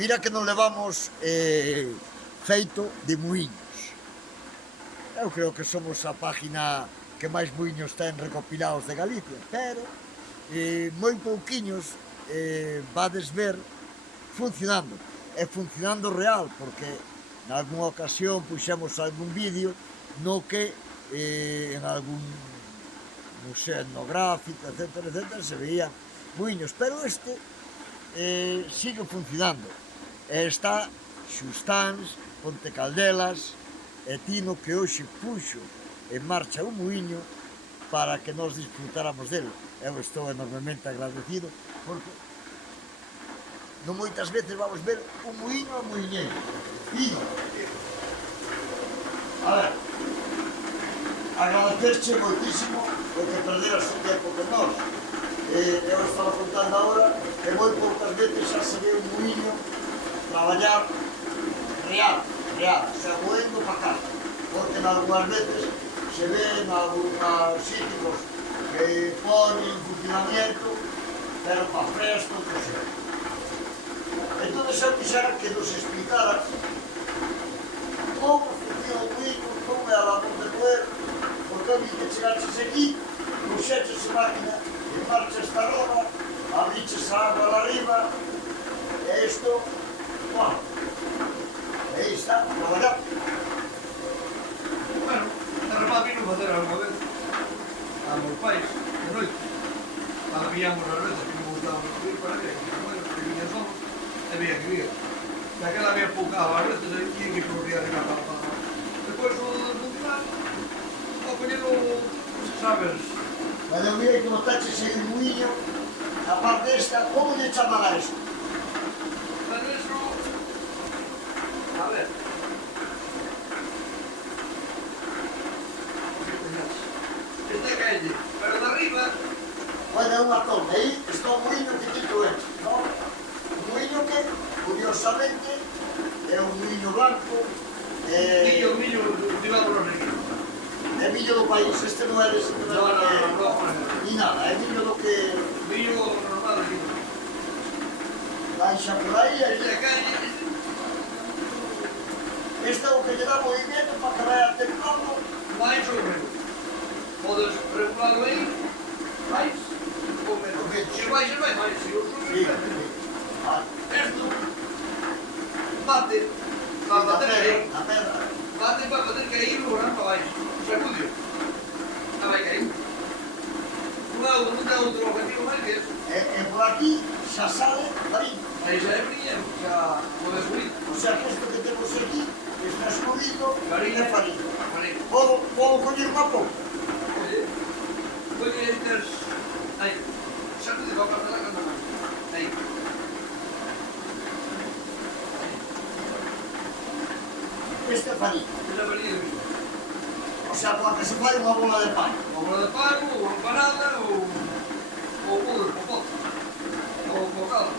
Mira que non levamos feito de muiños. Eu creo que somos a página que máis muiños ten recopilados de Galicia, pero moi pouquiños vades ver funcionando. E funcionando real, porque nalgúna ocasión puxemos algún vídeo no que en algún museo etnográfico, etcétera, se veían muiños, pero este sigue funcionando. Está Xustáns, Ponte Caldelas e Tino, que hoxe puxo en marcha un muiño para que nos disfrutáramos dele. Eu estou enormemente agradecido porque non moitas veces vamos ver un muiño a muiñeiro. Tino, a ver, agradecerche moitísimo o que perderas o tempo con nós. Eu estaba contando agora que moi poucas veces xa se ve un muiño traballar real, o sea, moendo para casa, porque nalgúas veces se ve en algúns sitios que ponen funcionamiento, pero para fresco, que sei. Entón, eu quixera que nos explicaras como funciona o muiño, como é a labor de moer, porque eu vi que chegaches aquí, puxeches a máquina, en marcha esta roda, abriches a agua lá arriba, e isto, bueno, aí está, traballar. Bueno, a remate vino facer alguna vez a meus pais, de noite. Cando víamos as veces que non gustaba subir para ver, que viñan solos, e vía que vía. E aquela había poucado as veces, e tiñen que ir por día de casa para... Depois o funcionar, o coñelo, sabes... Cando eu vi que botaches aí un muiño, a parte esta, como lle chaman a isto? Pero eso... A ver... Esta calle, pero de arriba... Bueno, é unha torre, aí está o muiño que ti enche, non? Un muiño que, curiosamente, é un muiño blanco, Millo, tirámoslo aquí. é millo do país, este non é dese que No, ni nada, é millo do que Millo normal aquí. baixa por aí, e Esta calle... este é o que lle dá movimento para que vaya templando. Mais ou menos. Podes regularlo aí, mais ou menos. Se baixas vai máis, se o subes vai menos. Esto bate para bater aí. A pedra. Bate para bater que aí lo verán para baixo. Sacudio. Ah, vai cair. Non ten outro objetivo máis que eso. E por aquí xa sale farinha. Aí xa é friñero, xa podes subir. O sea que isto que temos aquí está escondido Farinha, é farinha. farinha. Podo coñer unha pouco? Oye, estas... Aí. Sacudio para pasar a canta máis. Aí. Este é farinha. Esa farinha de millo. O sea, para que se fai unha bola de pan. Uma bola de pano, ou empanada, ou bolo de popote, ou bocado.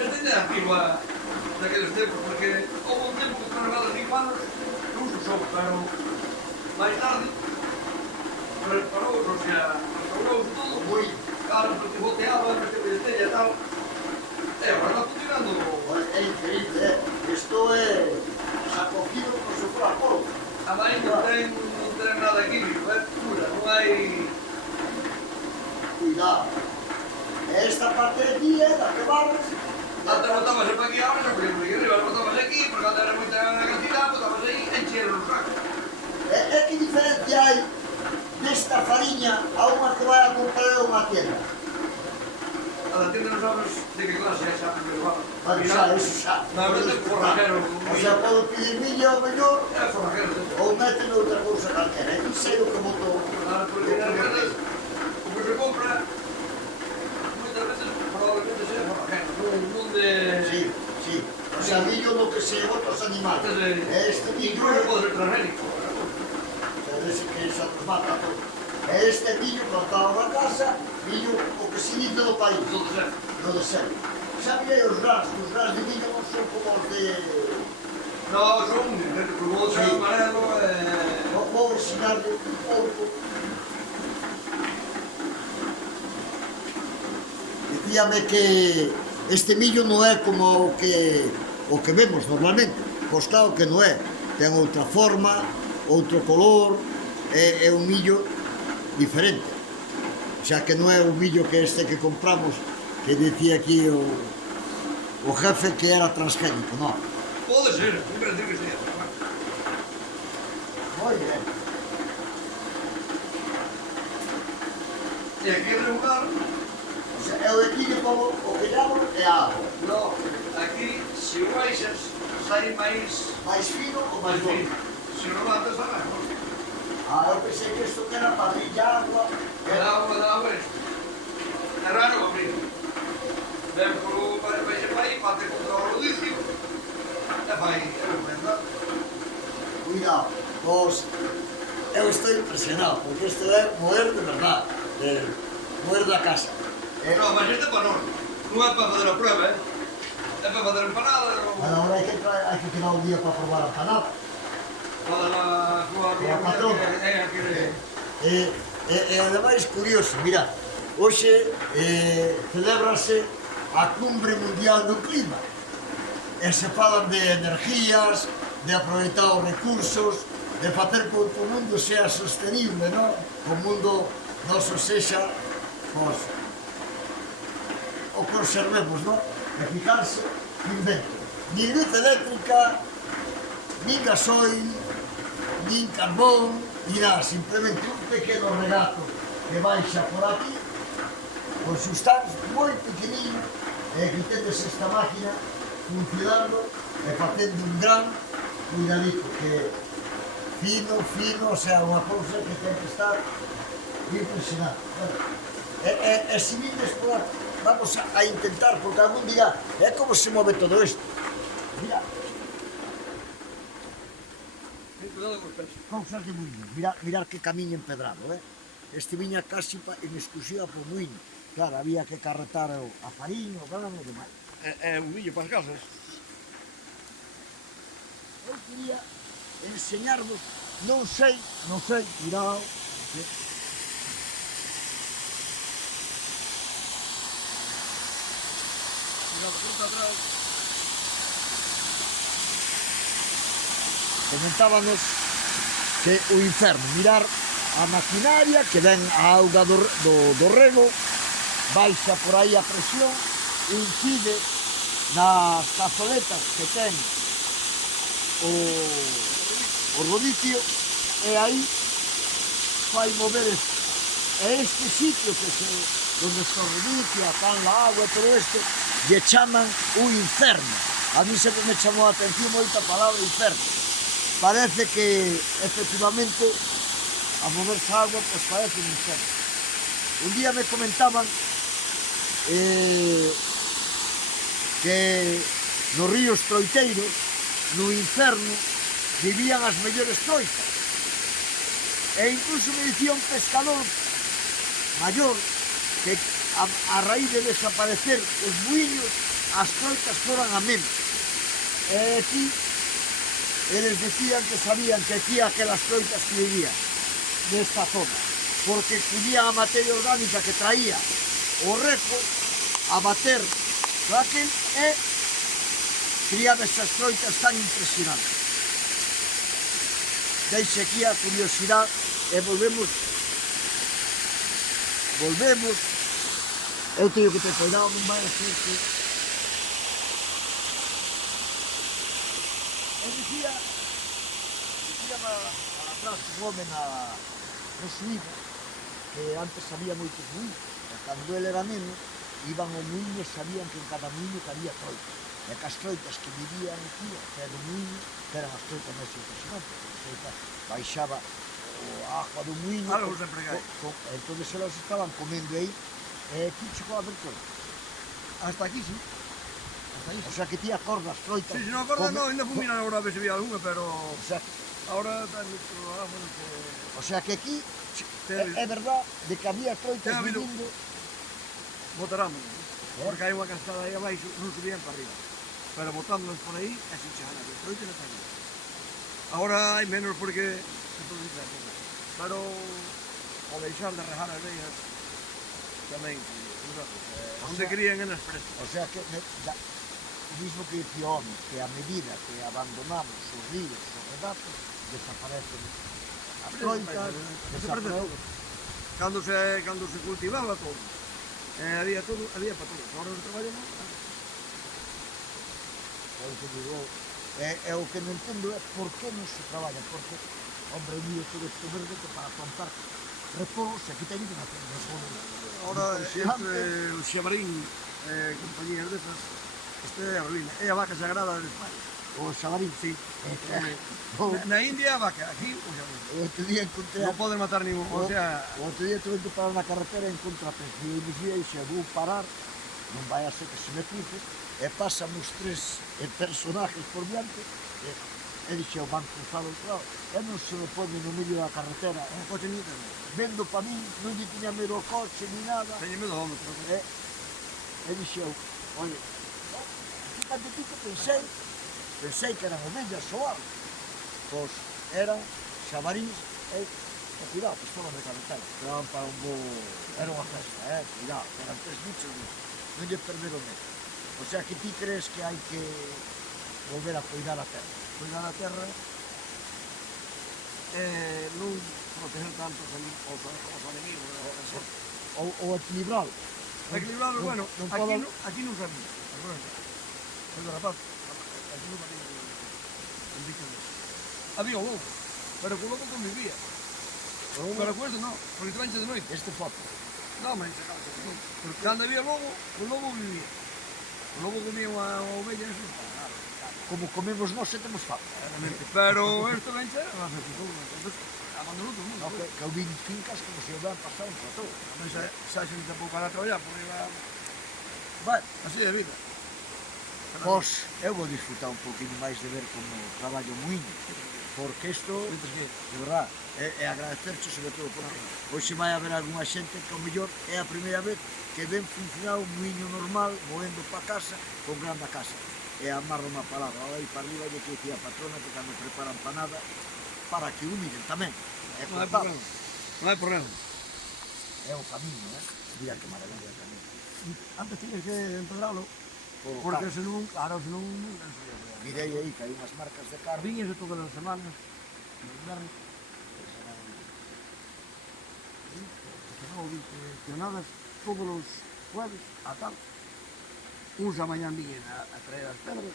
Esta ainda é antigua daqueles tempos, porque houve un tempo que os carregados de panos non se usou, pero máis tarde preparouse, o sea, restaurouse todo, Moi. claro, porque boteaba, porque besteira e tal, e agora está funcionando. É increíble, isto é xa cogido como se fora polvo. A máis non ten nada químico, é pura, non hai... Cuidado. E esta parte de aquí é da que barres. Antes botábase para aquí, ahora xa poñemos aquí arriba, botábase aquí, porque antes era moita cantidad, botábase aí, encheron os sacos. E que diferencia hai desta fariña a unha que vai a comprar a unha tienda? A da tienda non sabes de que clase é xa, pero vamos. Bueno, xa, eso xa. Na verdade é forrajero. O sea, podo pedir millo ao mellor É forrajero. ou meten outra cousa calquera. E non sei o que botou. Claro, porque na verdade, o que se compra, moitas veces, probablemente sea forrajero. Non de... Sí, sí. O sea, millo do que se bota os animales. Entonces, E este millo incluso pode ser transgénico. o sea, dese que xa nos mata todo. E este millo plantado na casa, millo o que se dice do país. Non de ser. No deserto. Xa mirei os grans de millo non son como os de... Non, son diferentes, porque o outro é amarelo, Vou ensinarle un pouco. Dicíame que este millo non é como o que vemos normalmente. Pois claro que non é. Ten outra forma, outro color, é un millo diferente. Xa que non é o millo que este que compramos, que dicía aquí o jefe que era transgénico, non. Pode ser, un grande que sea. Moi ben. E aquí en lugar, O sea, é o equilibrio como o que llamo é a agua. no, aquí, se o baixas, sai máis Mais fino ou máis fino. gordo? Se o levantas, vai mejor. Ah, eu pensei que isto que era para abrir agua. Da agua isto. É raro, amigo. Ven polo baixa para aí, bate contra o rodicio, e vai, ¿Verdad? Cuidado, vos, eu estou impresionado, porque isto é moer de verdad, moer da casa. No, mas este é para nós. Non é para fazer a prueba, é para fazer empanada ou Agora hai que quedar un día para probar a panada. para a súa Para a patrón. aquele... E ademais curioso, mira, hoxe celebrase a Cumbre Mundial do Clima. E se falan de energías, de aproveitar os recursos, de facer que o mundo sea sostenible, non? Que o mundo noso sexa, pois, o conservemos, non? E ficarse invento. Nin luz eléctrica, nin gasoil, nin carbón, nin nada, simplemente un pequeno regato que baixa por aquí, con sustancias moi pequeniño, e que tedes esta máquina funcionando e facendo un gran cuidadito, que fino, o sea, unha cousa que ten que estar impresionante. Bueno, e se vides por aquí, vamos a intentar, porque algún dirá, é como se move todo isto. Mira, Cuidado con os pés. cousas de muiño, mirar que camiño empedrado, Este viña casi en exclusiva por muiño. Claro, había que carretar a fariña, o grano e demais. É un millo para as casas. Eu quería enseñarvos, non sei, cuidado, Cuidado, conta atrás. comentábamos que o inferno, mirar a maquinaria que ven a auga do rego, baixa por aí a presión, incide nas cazoletas que ten o rodicio, e aí fai mover este. E este sitio que se, donde está o rodicio, a can la agua e todo isto, lle chaman o inferno. A mí sempre me chamou a atención moita palabra inferno. Parece que, efectivamente, a moverse a agua, pues parece un inferno. Un día me comentaban que nos ríos troiteiros, no inferno, vivían as mellores troitas. E incluso me dicía un pescador maior que a raíz de desaparecer os muiños, as troitas foran a menos. E aquí, eles decían que sabían que aquí aquelas troitas que vivían nesta zona, porque collían a materia orgánica que traía o reco a bater aquel e criaba estas troitas tan impresionantes. Deixe aquí a curiosidade e volvemos. Eu teño que ter cuidado, non vai a ser que... E dicía atrás un home no Suíno, que antes había moitos muiños, e cando ele era neno, iban ao muiño e sabían que en cada muiño cabía troitas. E que as troitas que vivían aquí, até do muiño, que eran as troitas máis impresionantes, porque baixaba a agua do muiño, Algo sempre gai. entón elas estaban comendo aí, e aquí chegou a ver todo. Hasta aquí, sí. O sea que ti acordas troitas. Sí, se non acorda, no, ainda fui mirar agora a ver se había alguna, pero... O sea, Ahora está nuestro árbol que... o sea que aquí é verdad de que había troitas Ten habido- vivindo. Botaramos, porque hai unha cascada aí abaixo, non subían para arriba. Pero botándonos por aí, é sin chegar a ver. Troitas non ten. Ahora hai menos porque se produce a cosa. Pero ao deixar de rejar as veias, tamén. Onde querían en as presas. O sea que, o mismo que decía o home, que a medida que abandonamos os ríos, os regatos, desaparecen as troitas, desaparecen. Cando se cultivaba todo, había para todo. Ahora no traballamos. O que non entendo é por que non se traballa, porque, hombre, mío todo isto verde que para plantar repollos, aquí teñen que nacer repollos. Ahora, entre o xabarín e compañías desas, este é a ruína. É a vaca sagrada de España. O xabarín, sí. Na India a vaca, aquí o xabarín. O outro día encontré... Non poden matar ningún, o sea... O outro día tuve que parar na carretera e encontrate. E eu dixía, xa vou parar, non vai a ser que se me cruce, e pasan os tres personajes por diante, e dixo, van cruzado o lado, e non se me pone no medio da carretera, Un coche ni ten. vendo pa mí, non lle tiña medo ao coche ni nada, Teño medo ao home, pero... e dixo, oye, fíjate ti que pensei que eran ovellas ou algo, pois eran xabaríns e cuidado, que estaban de carretera, estaban para un bo... Era unha festa, cuidado, eran tres bichos, non lle perderon medo. O sea que ti crees que hai que volver a cuidar a terra. Cuidar a terra non proteger tanto os enemigos. Ou equilibralo. Equilibrado, bueno, non aquí non sabía. El rapaz, aquí non sabía un bicho de eso. Había o lobo, pero co lobo convivía. Pero co este non, porque trancha de noite. Este foto. Non, mas cando había lobo, o lobo vivía. O lobo comía unha ovella, eso para nada. Como comemos nós e temos fame. Pero esto ben chega, non se ficou, entonces abandonou todo o mundo. Que eu vin fincas como se houveran pasado un plató. Mas xa xente pouco para traballar, por riba... Bueno, Así de vida. pois eu vou disfrutar un poquinho máis de ver como traballo o muiño, porque isto, de verdad, é agradecerche sobre todo porque hoxe vai haber algunha xente que ao mellor é a primeira vez que ven funcionar un muiño normal, moendo pa casa, con grande a casa. E amarro unha palabra, aí para arriba lle que decía a patrona que cando preparan panada, para que o miren tamén. É Non hai contable. problema. Non hai problema. É o camiño, Mira que maravilla o camiño. Antes tienes que empedralo, Polo porque carro. senón, claro, senón non se lle Mirei aí que hai unhas marcas de carro. Viñes todas as semanas, no inverno, gestionadas todos os jueves a tal. Uns a mañán viñen a traer as pedras,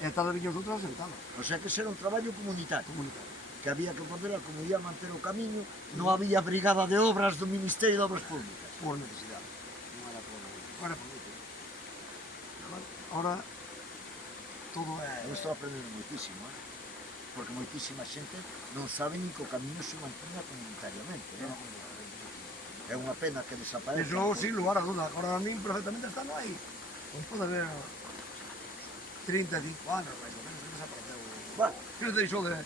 e a tarde viñen os outros a sentadas, O sea que ese era un traballo comunitario, comunitarias. que había que poder, como ia manter o camiño, non había brigada de obras do Ministerio de Obras Públicas. Por necesidade, non era por gusto. Ahora, todo é... Eu estou aprendendo moitísimo, porque moitísima xente non sabe nin que o camiño se mantenha comunitariamente. É unha pena que desaparezca. Eso sin lugar a duda, ahora a min perfectamente están aí. Pois pode ver 35 anos, máis ou menos, que desapareceu. Bueno, Que se deixou de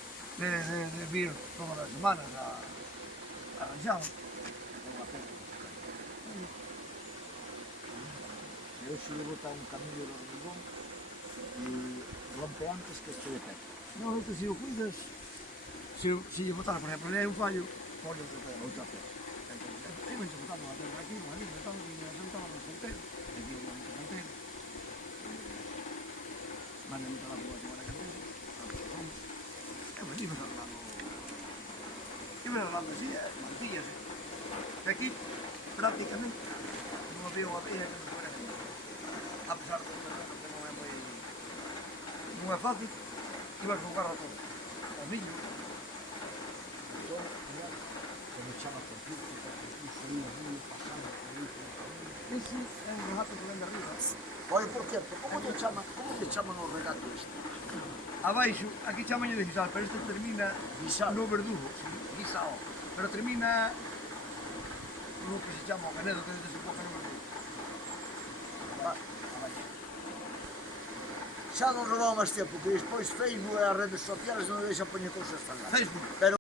vir todas as semanas a Ranxado. é unha pena. Eu se lle botar un camiño de hormigón e rompe antes que este de pé. Non, que se o cuidas, se lle botar, por exemplo, hai un fallo, pode outra pé. Outra pé. Eu me estou botando a terra aquí, ali, botando que me sentaba no solteiro, e digo, no solteiro, manda mi trabajo a semana que viene, e me iba arreglando así, mantillas, e aquí, prácticamente, non había unha pella que se fuera aquí, a pesar de que non é moi, non é fácil, iba a jugar a todo, o millo, Que me chama por ti, que frío, pasando por aí. ese é un regato que ven de arriba. Oye, por cierto, como lle chaman o regato este? Abaixo, aquí chamaño de guisar, pero este termina Guisado. no verdugo, guisao, pero termina no que se chama o canedo, que desemboca no verdugo. Xa non roubamos máis tempo, que despois Facebook e as redes sociales non deixan poñer cousas tan grandes. Facebook. Pero